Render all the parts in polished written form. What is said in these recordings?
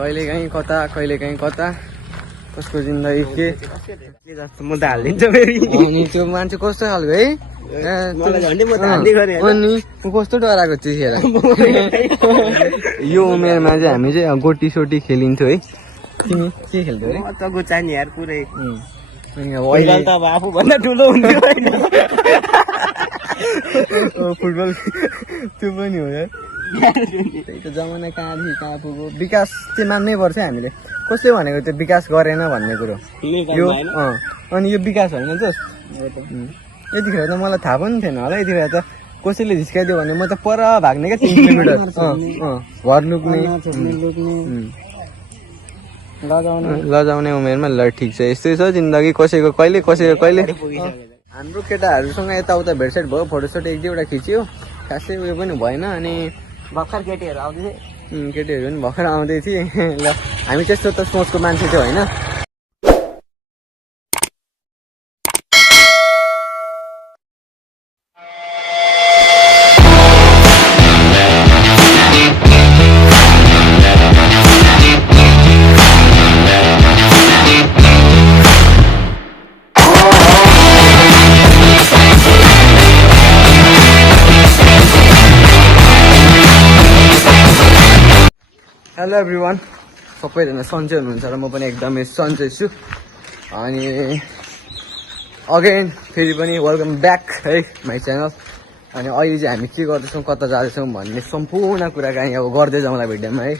कहिलेकाहीँ कता कसको जिन्दगी के जस्तो म त हालिदिन्छु फेरि। अनि त्यो मान्छे कस्तो खालको है अनि कस्तो डराएको त्यतिखेर। यो उमेरमा चाहिँ हामी चाहिँ गोटी सोटी खेलिन्थ्यो है। तिमी के खेल्थ्यौ अरे? म त गुचानी यार पुरै। अनि अहिले त अब आफूभन्दा ठुलो हुन्थ्यो होइन। फुटबल त्यो पनि हो यार। त्यही त जमाना कहाँदेखि कहाँ पुग्यो। विकास चाहिँ मान्नै पर्छ हामीले। कसले भनेको त्यो विकास गरेन भन्ने कुरो यो अनि यो विकास होइन त। यतिखेर त मलाई थाहा पनि थिएन होला। यतिखेर त कसैले झिस्काइदियो भने म त पर भाग्ने क्या 3 किलोमिटर घर लुक्ने लजाउने उमेरमा। ल ठिक छ, यस्तै छ जिन्दगी। कसैको कहिले हाम्रो केटाहरूसँग यताउता भेटसेट भयो, फोटोसोट एक दुईवटा खिच्यो, खासै उयो पनि भएन। अनि भर्खर केटीहरू आउँदै केटीहरू पनि भर्खर आउँदै थिए। ल हामी त्यस्तो त सोचको मान्छे थियो होइन। हेलो एभ्रिवान, सबैजना सन्चै हुनुहुन्छ र म पनि एकदमै सन्चै छु। अनि अगेन फेरि पनि वेलकम ब्याक है माई च्यानल। अनि अहिले चाहिँ हामी के गर्दैछौँ, कता जाँदैछौँ भन्ने सम्पूर्ण कुराकानी अब गर्दै जाउँला भिडियोमा है।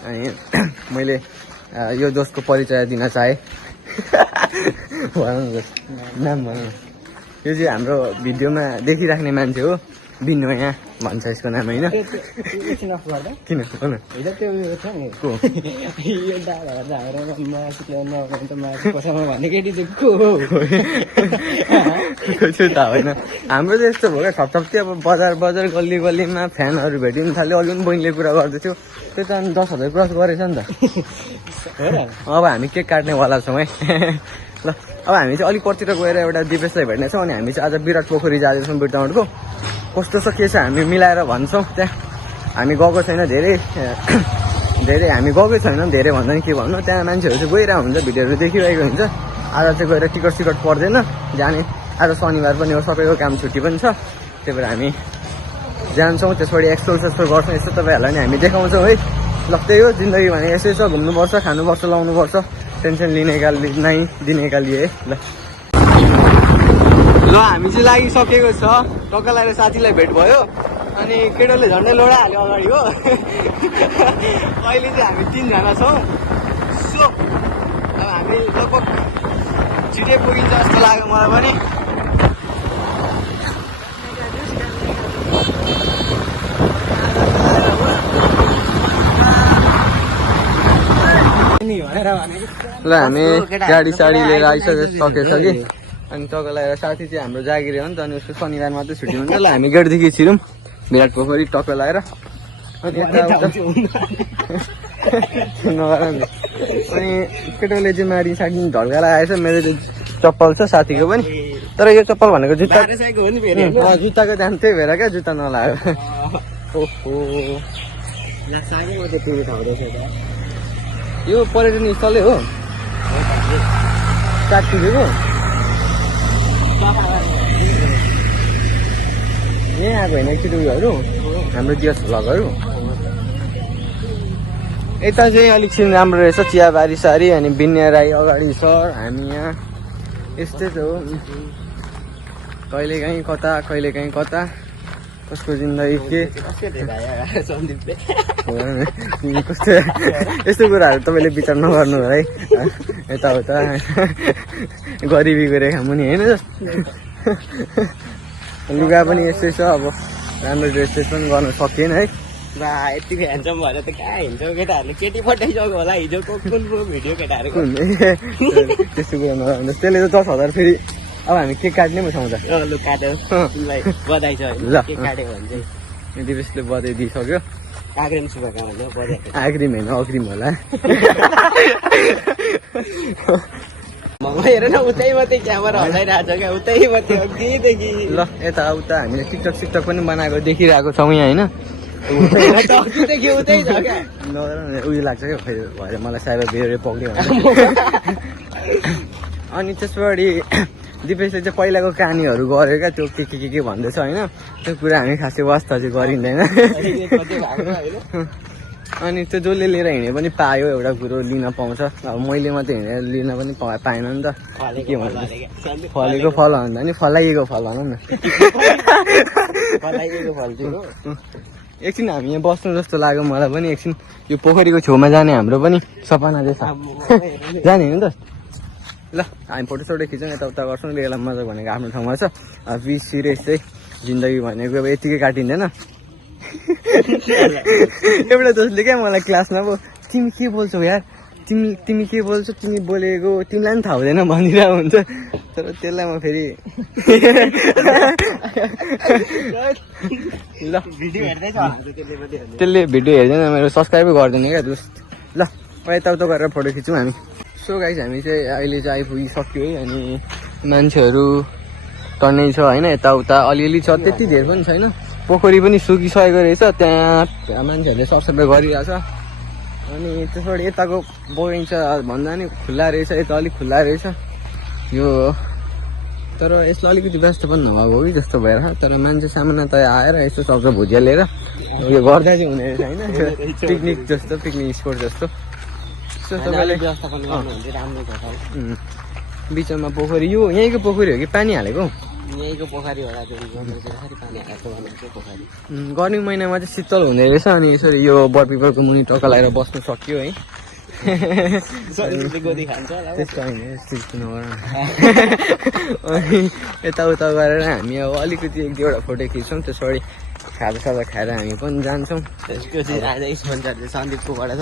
अनि मैले यो दोस्तको परिचय दिन चाहेँ। भनौँ न नाम भनौँ न। यो चाहिँ हाम्रो भिडियोमा देखिराख्ने मान्छे हो, बिनोया भन्छ यसको नाम होइन। किन भन त होइन। हाम्रो चाहिँ यस्तो भयो क्या, थपथप्ती अब बजार गल्ली गल्लीमा फ्यानहरू भेटिनु थाल्यो। अघि पनि बहिनीले कुरा गर्दैथ्यो, त्यो त 10,000 क्रस गरेछ नि त। अब हामी केक काट्नेवाला छौँ है। ल अब हामी चाहिँ अलिक परतिर गएर एउटा दिपेशलाई भेट्नेछौँ। अनि हामी चाहिँ आज विराट पोखरी जाँदैछौँ बिरटाउनको। कस्तो छ के छ हामी मिलाएर भन्छौँ। त्यहाँ हामी गएको छैन धेरै हामी गएकै छैनौँ धेरै भन्दा नि के भन्नु। त्यहाँ मान्छेहरू चाहिँ गइरहेको हुन्छ, भिडियोहरू देखिरहेको हुन्छ। आज चाहिँ गएर टिकट सिकट पर्दैन जाने। आज शनिबार पनि हो, सबैको काम छुट्टी पनि छ। त्यही भएर हामी जान्छौँ, त्यसपछि एक्सप्लोर गर्छौँ। यस्तो तपाईँहरूलाई नि हामी देखाउँछौँ है। ल त्यही हो जिन्दगी भने यसै छ, घुम्नुपर्छ, खानुपर्छ, लाउनुपर्छ, टेन्सन लिनेका नै दिनेका लिए ल। ल हामी चाहिँ लागिसकेको छ। टक्का लगाएर साथीलाई भेट भयो। अनि केटोले झन्डै लोडा हाल्यो अगाडि हो। अहिले चाहिँ हामी 3 जना छौँ। सो अब हामी लगभग छिटै पुगिन्छ जस्तो लाग्यो मलाई पनि। ल हामी गाडी साडी लिएर आइसकेछ कि। अनि टक्का लगाएर साथी चाहिँ हाम्रो जागिरी हो नि त। अनि उसको शनिबार मात्रै छुट्टी हुन्छ। ल हामी गेटदेखि छिरौँ विराट पोखरी टक्का लगाएर। अनि अनि केटोले चाहिँ माडी साडी ढल्का लगाएछ। मेरो चाहिँ चप्पल छ, साथीको पनि। तर यो चप्पल भनेको जुत्ताको दाम त्यही भएर क्या, जुत्ता नलाग्यो। ओहो यो पर्यटन स्थलै हो काठपुरेको। यहीँ आएको होइन एकचोटि उयोहरू हाम्रो दिवस भ्लगहरू। यता चाहिँ अलिक सिन राम्रो रहेछ, चियाबारी सारी। अनि बिन्या राई अगाडि छ, हामी यहाँ यस्तै त हो। कहिलेकाहीँ कता कसको जिन्दगी के कस्तो यस्तो कुराहरू तपाईँले विचार नगर्नु है। यताउता गरिबीको रेखा मुनि होइन। लुगा पनि यस्तै छ, अब राम्रो ड्रेस पनि गर्न सकिएन है। यतिको ह्यान्डसम भएर त कहाँ हिँड्छ केटाहरूले। केटी पठाइसक्यो होला हिजोको कुन भिडियो केटाहरूको। त्यस्तो कुरा नगर्नुहोस्, त्यसले त 10,000 फेरि। अब हामी केक काट्ने पो छौँ त। लु काट्यो, बधाई छ। ल केक काट्यो भने चाहिँ दिपेशले बधाई दिइसक्यो। अग्रिम शुभकामना। अग्रिम होइन अग्रिम होला। हेर न उतै मात्रै क्यामेरा हल्लाइरहेको छ क्या, उतै मात्रै अघिदेखि। ल यताउता हामीले टिकटक सिकटक पनि बनाएको देखिरहेको छौँ यहाँ होइन। उयो लाग्छ क्या भएर मलाई साइबर बिहेभियर पक्रियो अनि त्यसपछि दिपेशले चाहिँ पहिलाको कहानीहरू गर्यो क्या त्यो के भन्दैछ होइन त्यो कुरा हामी खासै वास्ता चाहिँ गरिँदैन अनि त्यो जसले लिएर हिँडे पनि पायो एउटा कुरो लिन पाउँछ अब मैले मात्रै हिँडेर लिन पनि पाएन नि त के भन्नु फलेको फल भन्दा नि फलाइएको फल भनौँ न एकछिन हामी यहाँ बस्नु जस्तो लाग्यो मलाई पनि एकछिन यो पोखरीको छेउमा जाने हाम्रो पनि सपना चाहिँ छ जाने हो नि त ल हामी फोटोसोटो खिचौँ यताउता गर्छौँ बेला मजा भनेको आफ्नो ठाउँमा छ बी सिरियस चाहिँ जिन्दगी भनेको अब यतिकै काटिँदैन एउटा दोस्तले क्या मलाई क्लासमा अब तिमी के बोल्छौ यार तिमी के बोल्छौ तिमी बोलेको तिमीलाई पनि थाहा हुँदैन भनिरहेको हुन्छ तर त्यसलाई म फेरि ल त्यसले भिडियो हेर्दैन मेरो सब्सक्राइबै गर्दैन क्या दोस्त ल यताउता गरेर फोटो खिचौँ हामी सो गाइस हामी चाहिँ अहिले चाहिँ आइपुगिसक्यो है अनि मान्छेहरू टन्नै छ होइन यताउता अलिअलि छ त्यति धेरै पनि छैन पोखरी पनि सुकिसकेको रहेछ त्यहाँ मान्छेहरूले सफसफाइ गरिरहेछ अनि त्यसबाट यताको बगैँचा भन्दा नि खुल्ला रहेछ यता अलिक खुल्ला रहेछ यो तर यसलाई अलिकति व्यस्त पनि नभएको हो कि जस्तो भएर तर मान्छे सामान्यतया आएर यस्तो सक्छ भुजिया लिएर उयो गर्दा चाहिँ हुने रहेछ होइन पिकनिक जस्तो पिकनिक स्पोट जस्तो तपाईँले बिचमा पोखरी यो यहीँको पोखरी हो कि पानी हालेको यहीँको पोखरी होला गर्मी महिनामा चाहिँ शीतल हुने रहेछ अनि यसरी यो बरपिपलको मुनि टक्का लगाएर बस्नु सक्यो है त्यस्तो होइन अनि यताउता गरेर हामी अब अलिकति एक दुईवटा फोटो खिच्छौँ त्यसपछि खाजासाजा खाएर हामी पनि जान्छौँ सन्दीपकोबाट छ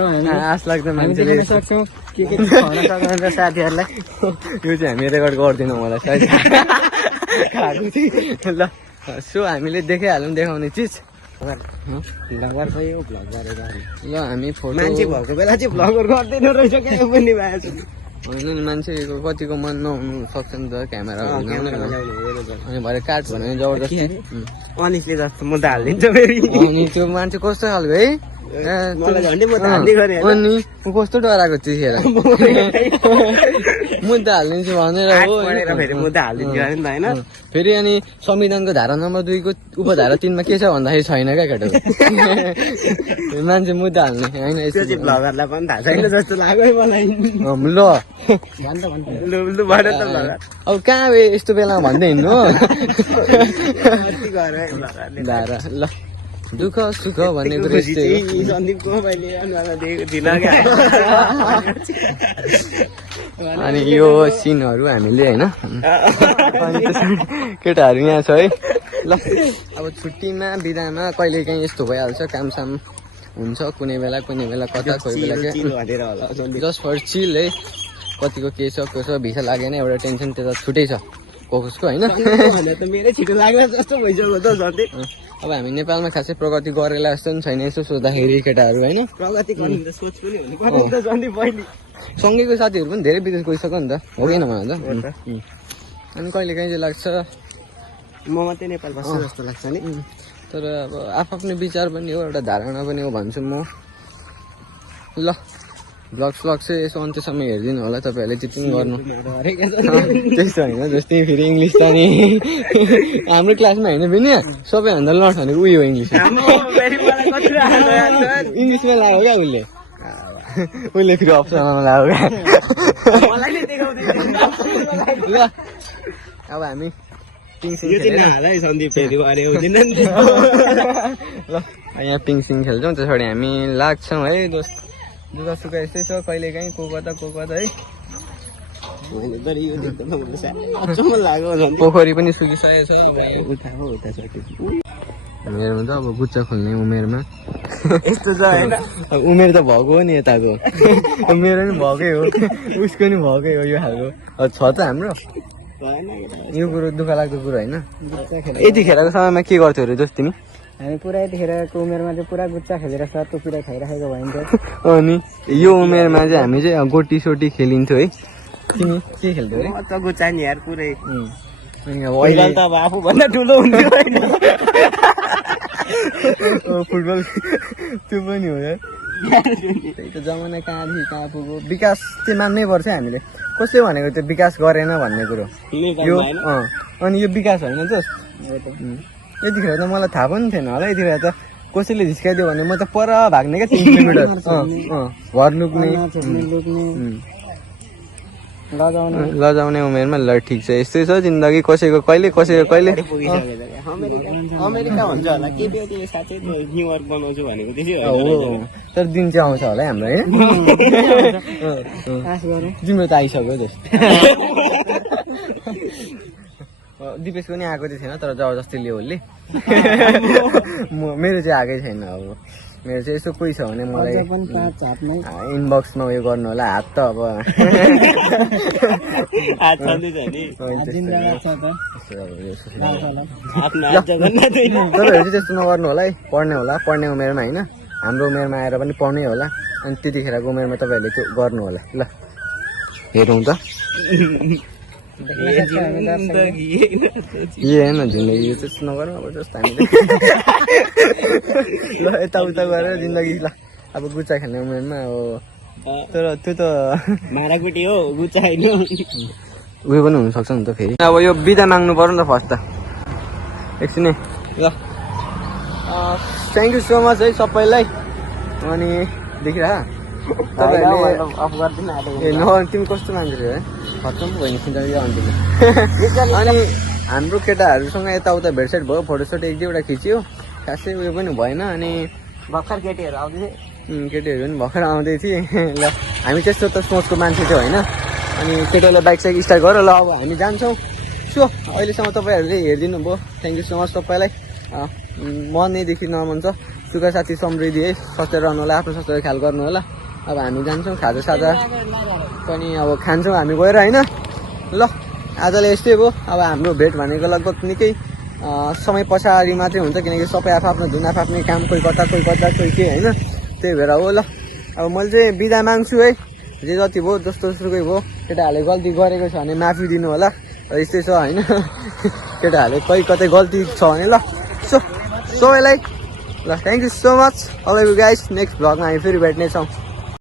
होइन आश लाग्छ मान्छेले सक्छौँ के भन्न सक्नुहुन्छ साथीहरूलाई यो चाहिँ हामी रेकर्ड गर्दैनौँ होला सायद ल सो हामीले देखाइहालौँ देखाउने चिज भ्लगर चाहिँ हो भ्लग गरेर ल हामी फोटो मान्छे भएको बेला चाहिँ भ्लगर गर्दैन रहेछ क्या पनि भएको होइन नि मान्छेको कतिको मन नहुनु सक्छ नि त क्यामेरा अनि भरे काट भने जबरजस्ती अनिसले जस्तो म त हालिदिन्छु फेरि अनि त्यो मान्छे कस्तो खालको है अनि कस्तो डराएको त्यतिखेर मुद्दा हालिदिन्छु भनेर हो फेरि अनि संविधानको धारा नम्बर 2 को उपधारा 3 मा के छ भन्दाखेरि छैन क्या केटा मान्छे मुद्दा हाल्ने होइन भ्लगरलाई पनि थाहा छैन जस्तो लाग्यो मलाई ल अब कहाँ यस्तो बेलामा भन्दै हिँड्नु हो धारा ल दुःख सुख भन्ने कुरो अनि यो सिनहरू हामीले होइन केटाहरू यहाँ छ है ल अब छुट्टीमा बिदामा कहिले काहीँ यस्तो भइहाल्छ कामसाम हुन्छ कुनै बेला कता कोही बेला जस्ट फर चिल है कतिको के छ कसो भिसा लागेन एउटा टेन्सन त्यता छुट्टै छ कसको होइन मेरै छिटो लाग्ला जस्तो भइसक्यो त झन्डै अब हामी नेपालमा खासै प्रगति गरेला जस्तो पनि छैन यसो सोच्दाखेरि केटाहरू होइन प्रगति गर्ने त सोच पनि हुनुपर्छ नि त झन्डै पहिले सँगैको साथीहरू पनि धेरै विदेश गइसक्यो नि त हो कि भन त अनि कहिले काहीँ चाहिँ लाग्छ म मात्रै नेपाल बस्छु जस्तो लाग्छ नि तर अब आफ्नो विचार पनि हो एउटा धारणा पनि हो भन्छु म ल ब्लग चाहिँ यसो अन्त्यसम्म हेरिदिनु होला तपाईँहरूले त्यति पनि गर्नु त्यस्तो होइन जस्तै फेरि इङ्ग्लिस त नि हाम्रो क्लासमा होइन पनि सबैभन्दा लड भनेको उयो इङ्ग्लिस इङ्ग्लिसमा लाग्यो क्या उसले फेरि अप्सनमा लाग्यो क्या ल अब हामी पिङसिङ ल यहाँ पिङसिङ खेल्छौँ त्यसबाट हामी लाग्छौँ है दोस्त दुःख सुख यस्तै छ कहिले काहीँ को कता है पोखरी पनि सुकिसकेको छ मेरोमा त अब गुच्चा खोल्ने उमेरमा यस्तो छ होइन उमेर त भएको हो नि यताको मेरो पनि भएकै हो उसको पनि भएकै हो यो खालको छ त हाम्रो यो कुरो दुःख लाग्दो कुरो होइन यतिखेरको समयमा के गर्थ्यौ अरे दोस्त तिमी हामी पुरा यतिखेरको उमेरमा चाहिँ पुरा गुच्चा खेलेर सटुपिरा खाइराखेको भइन्थ्यो अनि यो उमेरमा चाहिँ हामी चाहिँ गोटी सोटी खेलिन्थ्यो है तिमी के खेल्थ्यौ अरे म त गुच्चा नि यार पुरै फुटबल त अब आफूभन्दा ठुलो हुन्थ्यो होइन फुटबल त्यो पनि हो यार त्यही त जमाना कहाँदेखि कहाँ पुग्यो विकास चाहिँ मान्नै पर्छ हामीले कसले भनेको त्यो विकास गरेन भन्ने कुरो यो अनि यो विकास होइन जस्ट यतिखेर त मलाई थाहा पनि थिएन होला यतिखेर त कसैले झिस्काइदियो भने म त पर भाग्ने क्या 3 किलोमिटर घर लुक्ने लजाउने उमेरमा ल ठिक छ यस्तै छ जिन्दगी कसैको कहिले अमेरिका हुन्छ होला केटी साँच्चै त्यो न्युयोर्क बनाउँछु भनेको त्यसै हो तर दिन चाहिँ आउँछ होला है हाम्रो होइन तिम्रो त आइसक्यो जस्तो दिपेशको नि आएको चाहिँ थिएन तर जबरजस्ती ल्यायो उसले मेरो चाहिँ आएकै छैन अब मेरो चाहिँ यसो कोही छ भने मलाई इनबक्समा उयो गर्नु होला हात त अब तपाईँहरू चाहिँ त्यस्तो नगर्नु होला है पढ्ने उमेरमा होइन हाम्रो उमेरमा आएर पनि पढ्नै होला अनि त्यतिखेरको उमेरमा तपाईँहरूले त्यो गर्नु होला ल हेरौँ त होइन जिन्दगी त्यस्तो नगरौँ अब जस्तो हामीले ल यताउता गरेर जिन्दगी ल अब गुच्चा खेल्ने उमेरमा अब तर त्यो त माराकुटी हो गुच्चा होइन उयो पनि हुनसक्छ नि त फेरि अब यो बिदा माग्नु पर्यो नि त फर्स्ट त एकछिन ल थ्याङ्क यू सो मच है सबैलाई अनि देखिरह ए न तिमी कस्तो मान्छे है खत्तम भयो नि अनि हाम्रो केटाहरूसँग यताउता भेटसेट भयो फोटोसोट 1-2वटा खिच्यो खासै उयो पनि भएन अनि भर्खर केटीहरू आउँदै केटीहरू पनि भर्खर आउँदै थिए ल हामी त्यस्तो त सोचको मान्छे थियो होइन अनि केटालाई बाइक साइक स्टार्ट गर ल अब हामी जान्छौँ सो अहिलेसम्म तपाईँहरूले हेरिदिनु भयो थ्याङ्क यू सो मच तपाईँलाई मनैदेखि नमन छ सुख साथी समृद्धि है सचेत रहनु होला आफ्नो स्वास्थ्यको ख्याल गर्नु होला अब हामी जान्छौँ खाजा पनि अब खान्छौँ हामी गएर होइन ल आजलाई यस्तै भयो अब हाम्रो भेट भनेको लगभग निकै समय पछाडि मात्रै हुन्छ किनकि सबै आफ्नो धुन आफ्नै काम कोही कता कोही के होइन त्यही भएर हो ल अब मैले चाहिँ बिदा माग्छु है जे जति भयो जस्तो सुकै भयो केटाहरूले गल्ती गरेको छ भने माफी दिनु होला यस्तै छ होइन केटाहरूले कोही कतै गल्ती छ भने ल सबैलाई ल thank you so much all you guys next भ्लगमा हामी फेरि भेट्नेछौँ